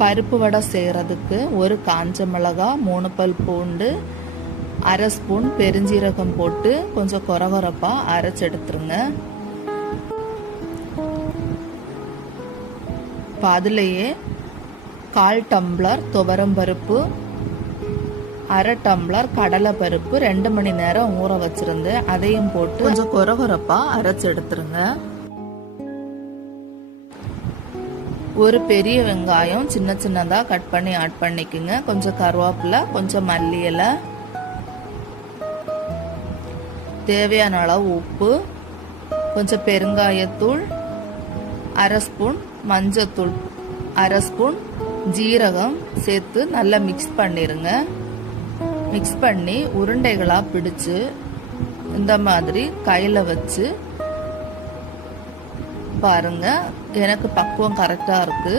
பருப்பு வடை செய்கிறதுக்கு ஒரு காஞ்ச மிளகாய், 3 பல் பூண்டு, 1/2 ஸ்பூன் பெருஞ்சீரகம் போட்டு கொஞ்சம் கொரகொரப்பாக அரைச்சி எடுத்துருங்க. இப்போ அதுலேயே 1/4 டம்ளர் துவரம்பருப்பு, 1/2 டம்ளர் கடலை பருப்பு 2 மணி நேரம் ஊற வச்சிருந்து அதையும் போட்டு கொஞ்சம் கொரகொரப்பாக அரைச்சி எடுத்துருங்க. ஒரு பெரிய வெங்காயம் சின்ன சின்னதாக கட் பண்ணி ஆட் பண்ணிக்கோங்க. கொஞ்சம் கருவேப்பிலை, கொஞ்சம் மல்லி இலை, தேவையான அளவு உப்பு, கொஞ்சம் பெருங்காயத்தூள், 1/2 ஸ்பூன் மஞ்சத்தூள், 1/2 ஸ்பூன் ஜீரகம் சேர்த்து நல்லா மிக்ஸ் பண்ணிடுங்க. மிக்ஸ் பண்ணி உருண்டைகளாக பிடிச்சு இந்த மாதிரி கையில் வச்சு பாருங்க. எனக்கு பக்குவம் கரெக்டாக இருக்கு.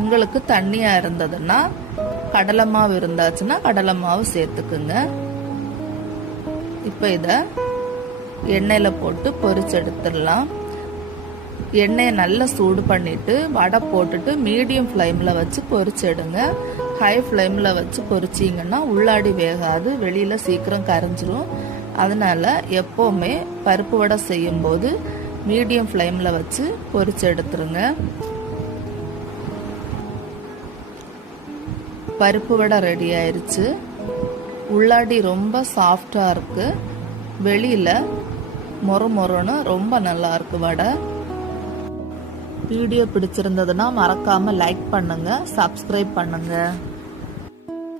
உங்களுக்கு தண்ணியாக இருந்ததுன்னா கடலை மாவு இருந்தாச்சுன்னா கடலை மாவு சேர்த்துக்குங்க. இப்போ இதை எண்ணெயில் போட்டு பொரிச்சு எடுத்துடலாம். எண்ணெயை நல்லா சூடு பண்ணிட்டு வடை போட்டுட்டு மீடியம் ஃப்ளேமில் வச்சு பொரிச்சு எடுங்க. ஹை ஃப்ளேமில் வச்சு பொரிச்சிங்கன்னா உள்ளாடி வேகாது, வெளியில் சீக்கிரம் கரைஞ்சிரும். அதனால எப்போவுமே பருப்பு வடை செய்யும்போது மீடியம் ஃப்ளேமில் வச்சு பொரிச்சு எடுத்துருங்க. பருப்பு வடை ரெடி ஆயிடுச்சு. உள்ளாடி ரொம்ப சாஃப்டாக இருக்கு, வெளியில் மொறு மொறுன்னு ரொம்ப நல்லா இருக்கு வடை. வீடியோ பிடிச்சிருந்ததுன்னா மறக்காமல் லைக் பண்ணுங்க, சப்ஸ்கிரைப் பண்ணுங்க.